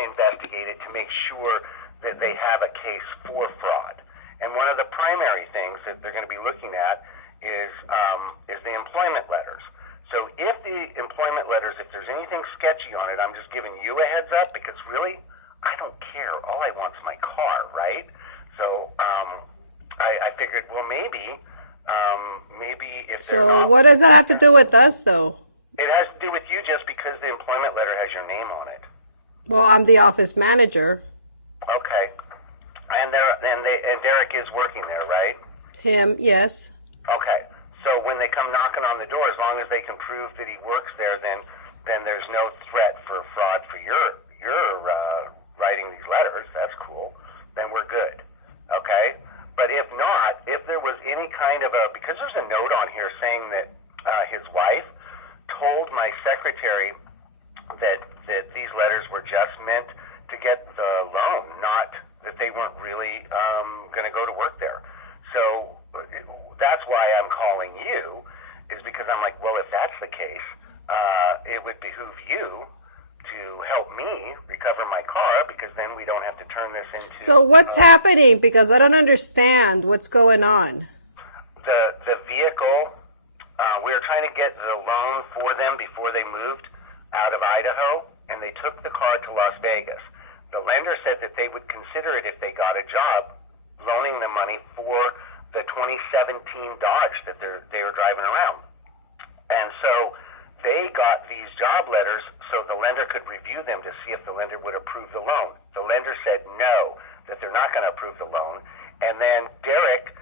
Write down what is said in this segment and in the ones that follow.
to investigate it to make sure that they have a case for fraud. And one of the primary things that they're going to be looking at is the employment letters. So if the employment letters, if there's anything sketchy on it, I'm just giving you a heads up, because really, I don't care. All I want is my car, right? So I figured, well, maybe if they're not... So what does that have to do with us, though? It has to do with you just because the employment letter has your name on it. Well, I'm the office manager. Okay. And Derek is working there, right? Him, yes. Okay. So when they come knocking on the door, as long as they can prove that he works there, then there's no threat for fraud for your writing these letters. That's cool. Then we're good. Okay? But if not, if there was any kind of because there's a note on here saying that his wife told my secretary that these letters were just meant to get the loan, not that they weren't really going to go to work there. So that's why I'm calling you, is because I'm like, well, if that's the case, it would behoove you to help me recover my car, because then we don't have to turn this into... So what's happening? Because I don't understand what's going on. The vehicle, we were trying to get the loan for them before they moved out of Idaho, and they took the car to Las Vegas. The lender said that they would consider it if they got a job, loaning them money for the 2017 Dodge that they were driving around. And so they got these job letters so the lender could review them to see if the lender would approve the loan. The lender said no, that they're not going to approve the loan. And then Derek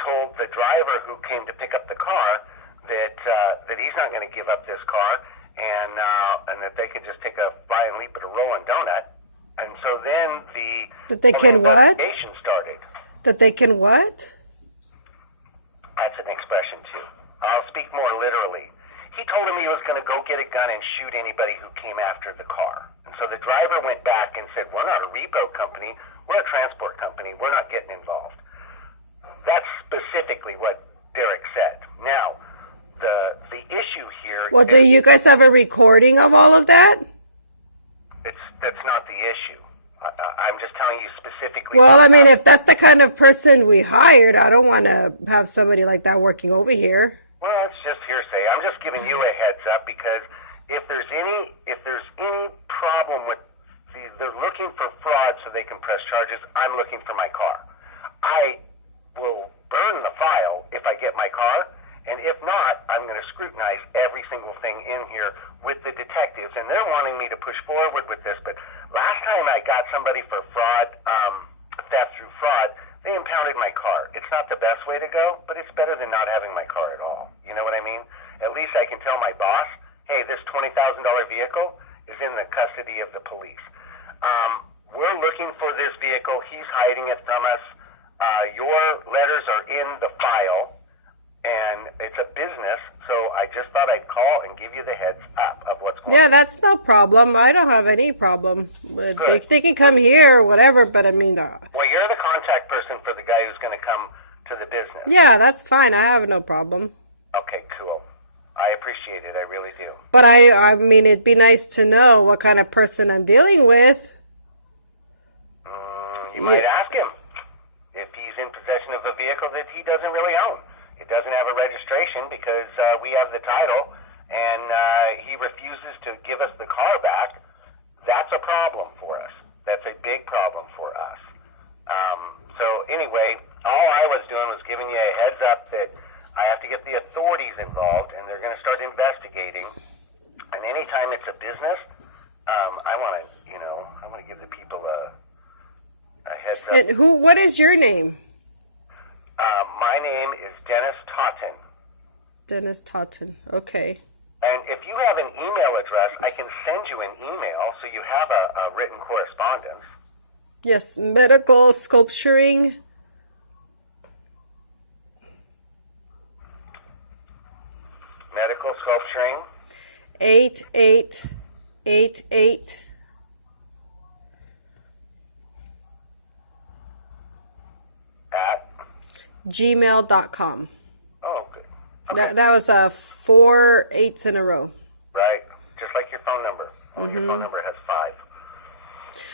told the driver who came to pick up the car that he's not going to give up this car, and that they could just take a flying leap at a rolling donut. And so then That they can what? investigation started. That they can what? That's an expression too. I'll speak more literally. He told him he was going to go get a gun and shoot anybody who came after the car. And so the driver went back and said, we're not a repo company, we're a transport company, we're not getting involved. That's specifically what Derek said. Now, the issue here Well, do you guys have a recording of all of that? That's not the issue. I'm just telling you specifically. Well, I mean, if that's the kind of person we hired, I don't want to have somebody like that working over here. Well, it's just hearsay. I'm just giving you a heads up, because if there's any problem with they're looking for fraud so they can press charges, I'm looking for my car. I will burn the file if I get my car, and if not, I'm going to scrutinize every single thing in here with the detectives, and they're wanting me to push forward with this. But last time I got somebody for fraud, theft through fraud, they impounded my car. It's not the best way to go, but it's better than not having my car at all. You know what I mean? At least I can tell my boss, hey, this $20,000 vehicle is in the custody of the police. We're looking for this vehicle. He's hiding it from us. Your letters are in the file, and it's a business, so I just thought I'd call and give you the heads up of what's going on. Yeah, that's no problem. I don't have any problem. They can come here or whatever, but I mean... Well, you're the contact person for the guy who's going to come to the business. Yeah, that's fine. I have no problem. Okay, cool. I appreciate it. I really do. But I mean, it'd be nice to know what kind of person I'm dealing with. You might ask him if he's in possession of a vehicle that he doesn't really own. It doesn't have a registration because we have the title, and he refuses to give us the car back. That's a problem for us. That's a big problem for us. So anyway, all I was doing was giving you a heads up that I have to get the authorities involved, and they're going to start investigating. And anytime it's a business, I want to give the people a heads up. And what is your name? My name is Dennis Totten. Dennis Totten. Okay. And if you have an email address, I can send you an email so you have a written correspondence. Yes, medical sculpturing. Medical sculpturing. 8888 At gmail.com. Oh, good. Okay. That was 4 8s in a row. Right. Just like your phone number. Only your phone number has 5.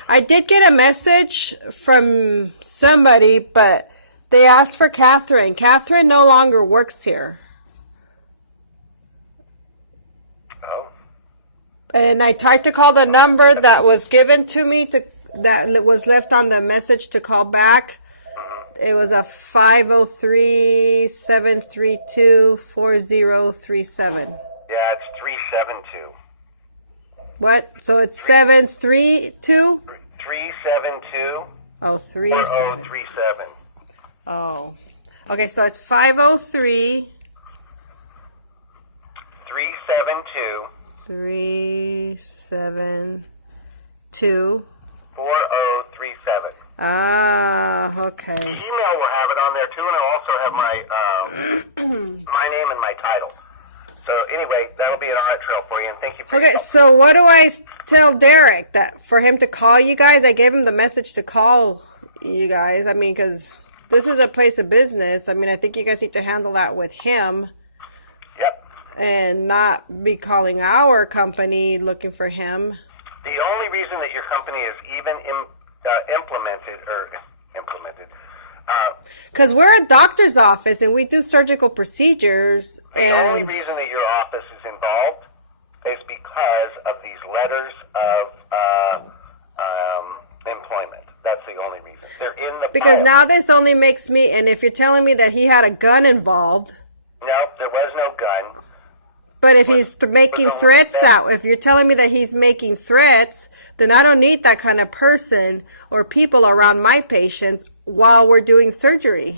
I did get a message from somebody, but they asked for Catherine. Catherine no longer works here. Oh. And I tried to call the number that was given to me that was left on the message to call back. It was a 503-732-4037. Yeah, it's 372. What? So it's 732? 372 Oh, 3. 4037. Oh. Okay, so it's 503 372 372. 4037. Ah, okay. Email will have it on there too, and I'll also have my my name and my title. So anyway, that'll be an audit trail for you, and thank you for your Okay, help. so what do I tell Derek? That for him to call you guys? I gave him the message to call you guys. I mean, because this is a place of business. I mean, I think you guys need to handle that with him Yep. and not be calling our company looking for him. The only reason that your company is even implemented, Because we're a doctor's office and we do surgical procedures. the only reason that your office is involved is because of these letters of employment. That's the only reason. They're in the Because file. now this only makes me, and if you're telling me that he had a gun involved, No, there was no gun. but if he's making but threats that- if you're telling me that he's making threats, then I don't need that kind of person or people around my patients while we're doing surgery.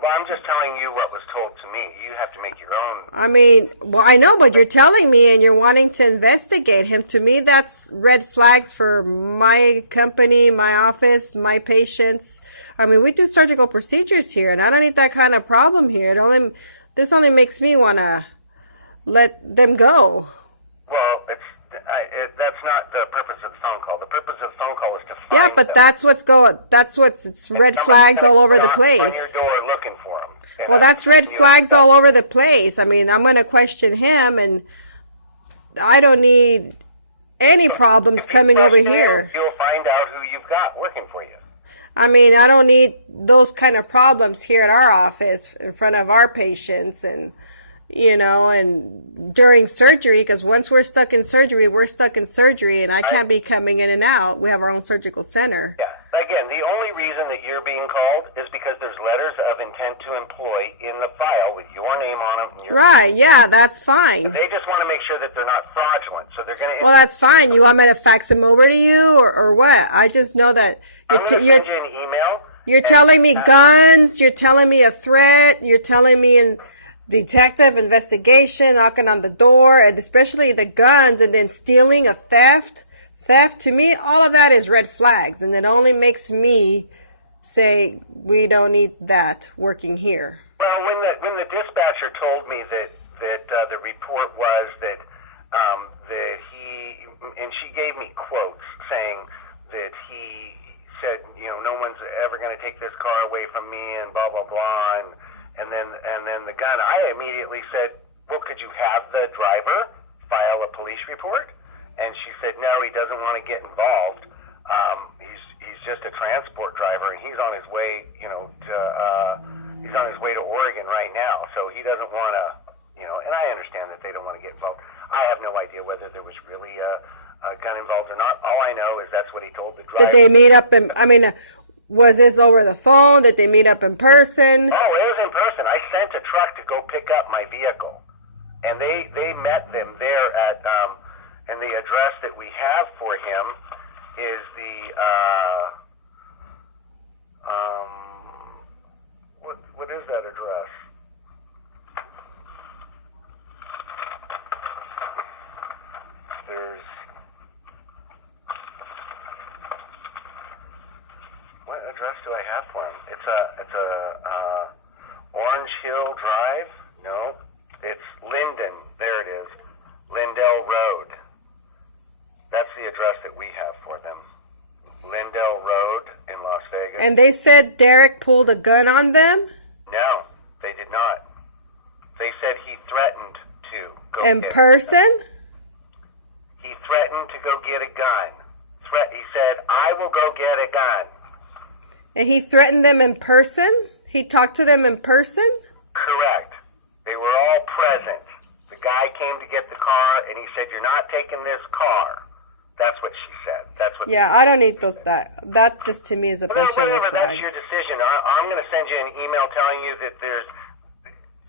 Well, I'm just telling you what was told to me. You have to make your own. I mean, well, I know, but you're telling me and you're wanting to investigate him. To me, that's red flags for my company, my office, my patients. I mean, we do surgical procedures here, and I don't need that kind of problem here. This only makes me want to let them go. Well, that's not the purpose of the phone call. The purpose of the phone call is to find Yeah, but them. it's red Somebody's flags gonna all over the knock place. on your door looking for them. Well, that's red flags all over the place. I mean, I'm going to question him, and I don't need any problems coming over here. You'll find out who you've got working for you. I mean, I don't need those kind of problems here at our office in front of our patients and, and during surgery, because once we're stuck in surgery, and I can't be coming in and out. We have our own surgical center. Yeah. Again, the only reason that you're being called is because there's letters of intent to employ in the file with your name on them. And Right, yeah, that's fine. They just want to make sure that they're not fraudulent. So they're going to... Well, that's fine. You want me to fax them over to you or what? I just know that I'm going to send you an email. you're telling me guns, you're telling me a threat, you're telling me in detective investigation, knocking on the door, and especially the guns, and then stealing, a theft. Theft, to me, all of that is red flags, and it only makes me say we don't need that working here. Well, when the dispatcher told me that the report was that he, and she gave me quotes saying that he said, no one's ever going to take this car away from me, and blah blah blah, and then the gun. I immediately said, well, could you have the driver file a police report? And she said, no, he doesn't want to get involved. He's just a transport driver, and he's on his way, he's on his way to Oregon right now. So he doesn't want to, and I understand that they don't want to get involved. I have no idea whether there was really a gun involved or not. All I know is that's what he told the driver. Did they meet up was this over the phone? Did they meet up in person? Oh, it was in person. I sent a truck to go pick up my vehicle, and they met them there at, and the address that we have for him is the, what is that address? What address do I have for him? It's a Orange Hill Drive? No, it's Linden. There it is. Lindell Road. That's the address that we have for them. Lindell Road in Las Vegas. And they said Derek pulled a gun on them? No, they did not. They said he threatened to go In get person? He threatened to go get a gun. He said, I will go get a gun. And he threatened them in person? He talked to them in person? Correct. They were all present. The guy came to get the car, and he said, you're not taking this car. That's what she said. That's what. Yeah, I don't need those. That just to me is a bunch of whatever. red That's flags. your decision. I'm going to send you an email telling you that there's,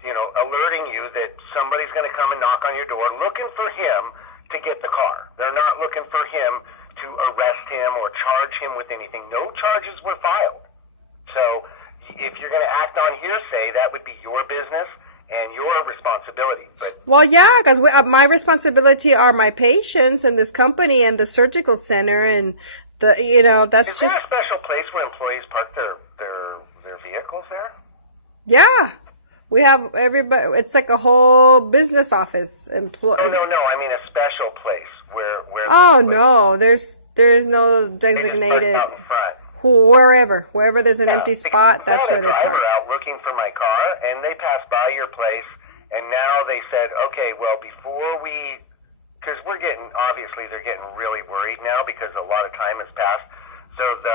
alerting you that somebody's going to come and knock on your door looking for him to get the car. They're not looking for him to arrest him or charge him with anything. No charges were filed. So if you're going to act on hearsay, that would be your business and your responsibility. But Well, yeah, because my responsibility are my patients and this company and the surgical center and that's is there just a special place where employees park their vehicles there? yeah. We have everybody. It's like a whole business office. No. I mean a special place where. Oh no, there's no They just designated. park out in front. Wherever there's an empty spot, that's where they I had a driver park. out looking for my car, and they passed by your place, and now they said, okay, well, before we, because obviously they're getting really worried now because a lot of time has passed. So the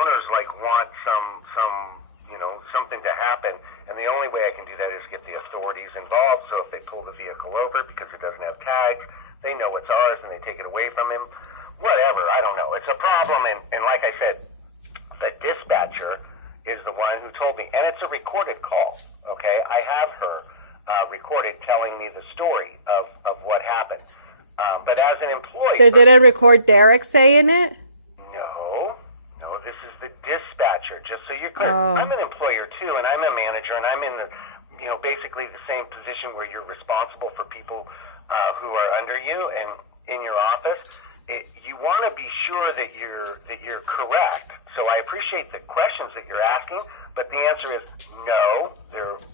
owners want something to happen, and the only way I can do that is get the authorities involved. So if they pull the vehicle over because it doesn't have tags, they know it's ours and they take it away from him. Whatever, I don't know. It's a problem, and like I said, the dispatcher is the one who told me, and it's a recorded call, okay? I have her recorded telling me the story of what happened. But as an employee... They didn't record Derek saying it? No, this is the dispatcher, just so you're clear. Oh. I'm an employer, too, and I'm a manager, and I'm in the, basically the same position where you're responsible for people who are under you and in your office. You want to be sure that you're correct. So I appreciate the questions that you're asking, but the answer is no.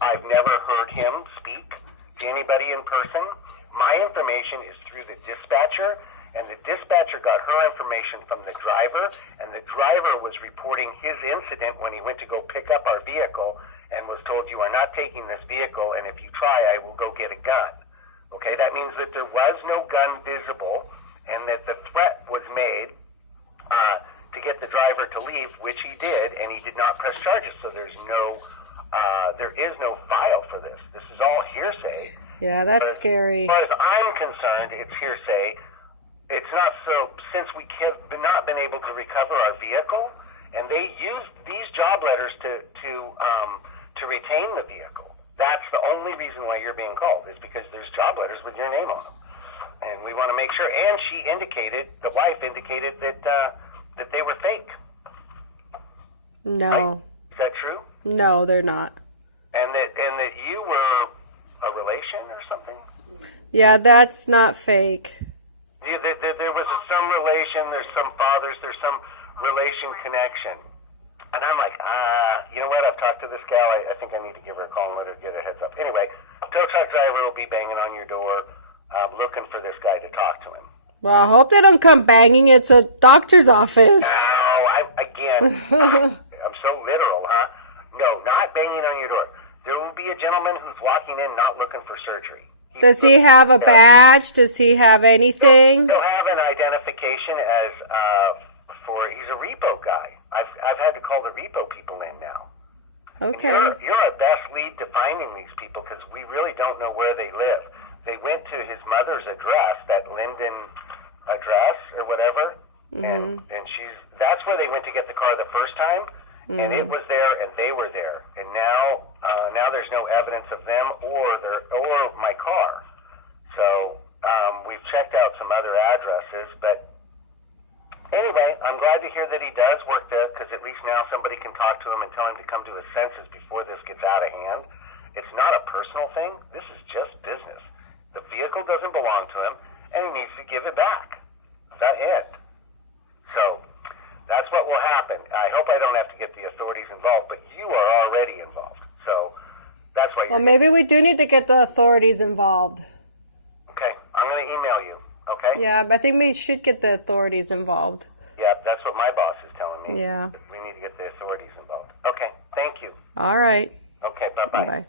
I've never heard him speak to anybody in person. My information is through the dispatcher, and the dispatcher got her information from the driver, and the driver was reporting his incident when he went to go pick up our vehicle and was told, you are not taking this vehicle, and if you try, I will go get a gun. Okay, that means that there was no gun visible, and that the threat was made to get the driver to leave, which he did, and he did not press charges. So there is no file for this. This is all hearsay. Yeah, that's scary. As far as I'm concerned, it's hearsay. It's not so, since we have not been able to recover our vehicle, and they used these job letters to retain the vehicle. That's the only reason why you're being called, is because there's job letters with your name on them. And we want to make sure. And the wife indicated that they were fake. No. Right? Is that true? No, they're not. And that you were a relation or something? Yeah, that's not fake. There was some relation, there's some fathers, there's some relation connection. And I'm like, you know what? I've talked to this gal. I think I need to give her a call and let her get a heads up. Anyway, tow truck driver will be banging on your door looking for this guy to talk to him. Well, I hope they don't come banging. It's a doctor's office. I'm so literal, huh? No, not banging on your door. There will be a gentleman who's walking in not looking for surgery. Does he have a badge? Does he have anything? He'll have an identification as he's a repo guy. I've had to call the repo people in now. Okay. And you're our best lead to finding these people because we really don't know where they live. They went to his mother's address, that Linden address or whatever, and that's where they went to get the car the first time, and it was there and they were there, and now there's no evidence of them or my car. So we've checked out some other addresses, but anyway, I'm glad to hear that he does work there because at least now somebody can talk to him and tell him to come to his senses before this gets out of hand. It's not a personal thing. This is just business. The vehicle doesn't belong to him, and he needs to give it back. That's it. So that's what will happen. I hope I don't have to get the authorities involved, but you are already involved. So that's why you're... Well, maybe we do need to get the authorities involved. Okay, I'm going to email you, okay? Yeah, but I think we should get the authorities involved. Yeah, that's what my boss is telling me. Yeah. We need to get the authorities involved. Okay, thank you. All right. Okay, bye-bye. Bye.